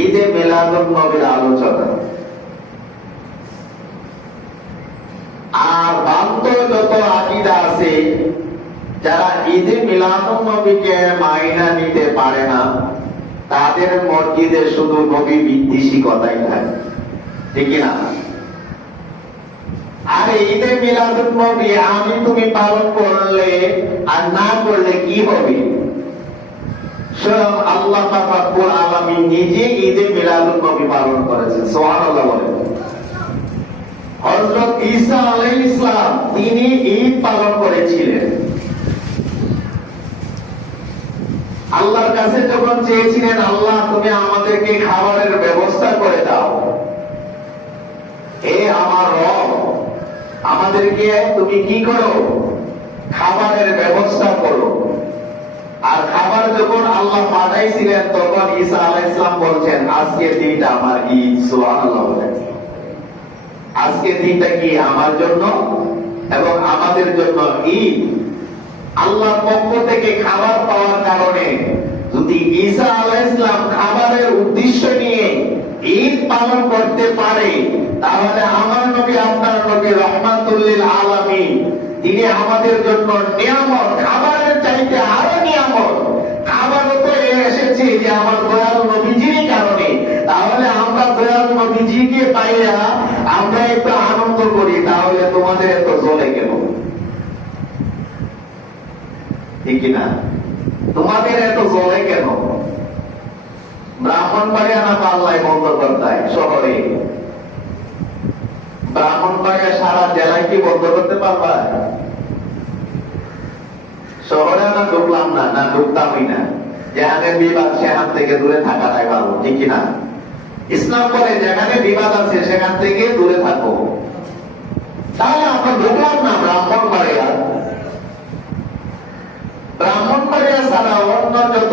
ঈদে মিলাদুন নবীর আলোচনা। আর বান্তর যত আকীদা আছে, যারা ঈদে মিলাদুন নবীকে মাইনা নিতে পারে না, তাদের মসজিদে শুধু নবী বিদ্বেষী কথাই থাকে, ঠিক না? আর ঈদে মিলাদুন নবী আমি তুমি পালন করলে আর না করলে কি হবে? স্বয়ং আল্লাহ পাক রব্বুল আলামিন নিজে ঈদে মিলাদুন নবী পালন করেছেন। সুবহানাল্লাহ বলেন। হযরত ঈসা আলাইহিস সালাম তিনি ঈদ পালন করেছিলেন। আল্লাহর কাছে যখন চেয়েছিলেন, আল্লাহ তুমি আমাদেরকে খাবারের ব্যবস্থা করে দাও, হে আমার রব, আমাদেরকে তুমি কি করো? খাবারের ব্যবস্থা করো। আর খাবার যখন আল্লাহ পাঠাইছিলেন, তখন ঈসা আলাইহিস সালাম বলছেন, আজকের দিনটা আমার ঈদ। সুবহানাল্লাহ বলেন। আজকের দিনটা কি আমার জন্য এবং আমাদের জন্য ঈদ। আল্লাহর পক্ষ থেকে খাবার পাওয়ার কারণে যদি ঈসা আলাইহিস সালাম খাবারের উদ্দেশ্য নিয়ে ঈদ পালন করতে পারে, তাহলে আমার নবী আপনার নবী রাহমাতুল লিল আলামিন তিনি আমাদের জন্য নিয়ামত, খাবারের চাইতে আরো নিয়ামত। খাবারও তো এসেছে যে আমার দয়ালু নবীজির কারণে, তাহলে আমরা দয়ালু নবীজিকে পাইয়া আমরা একটু আনন্দ করি, তাহলে তোমাদের এত জ্বলে কেন? ঠিক না? তোমাদের এত জ্বলে কেন? ব্রাহ্মণবাড়িয়া না পাল্লায় বন্দ্যোপাধ্যায় শহরে, ব্রাহ্মণবাড়িয়া সারা জেলায় কি বন্ধ করতে পারবা? শহরে না ঢুকলাম না, না ঢুকতামই না। যেখানে বিবাদ সেখান থেকে দূরে থাকাটাই ভালো, ঠিক না? ইসলাম বলে যেখানে বিবাদ আছে সেখান থেকে দূরে থাকো। তাহলে আমরা ঢুকলাম না ব্রাহ্মণবাড়িয়া। ব্রাহ্মণবাড়িয়া ছাড়া অন্য যত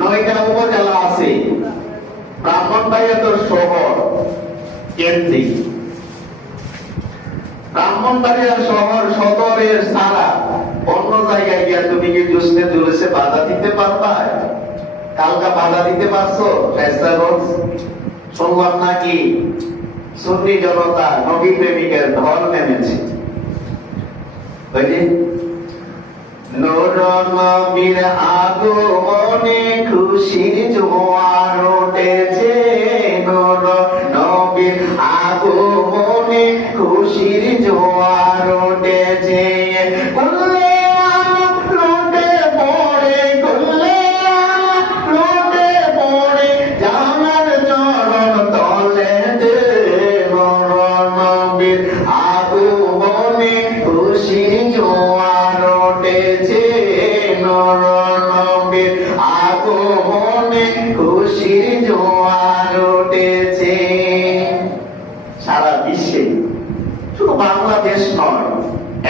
9টা উপজেলা আছে, ব্রাহ্মণবাড়িয়া তো শহর কেন্দ্রিক। ব্রাহ্মণবাড়িয়া শহর সদরের ছাড়া অন্য জায়গায় গিয়া তুমি কি জুসনে জুলুসে বাধা দিতে পারবা? কালকা বাধা দিতে পারছো? শুনলাম নাকি সুন্নি জনতা নবী প্রেমিকের ঢল নেমেছে। নূর নবীর আগমনে খুশির জোয়ার উঠেছে, নূর নবীর আগমনে খুশির জোয়ার উঠেছে। কুল্লে আলম লুটে পড়ে, কুল্লে আলম লুটে পড়ে জানার চরণ তলে দে, নূর নবীর আগমনে খুশির জোয়ার উঠেছে, নূর নবীর আগমনে খুশির জোয়ার উঠেছে। সারা বিশ্বে, শুধু বাংলাদেশ নয়,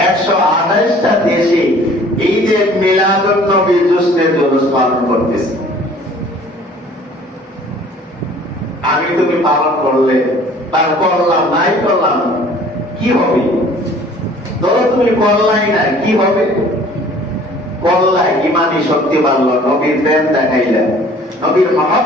128টা দেশে ঈদে মিলাদুন নবী জুসনে জুলুস পালন করতেছে। আমি তুমি পালন করলে, তার করলাম নাই করলাম কি হবে? ধরো তুমি করলাই না, কি হবে? করলাই, ইমানি শক্তি বাড়লো, নবীর প্রেম দেখাইলা, নবীর মহব্বত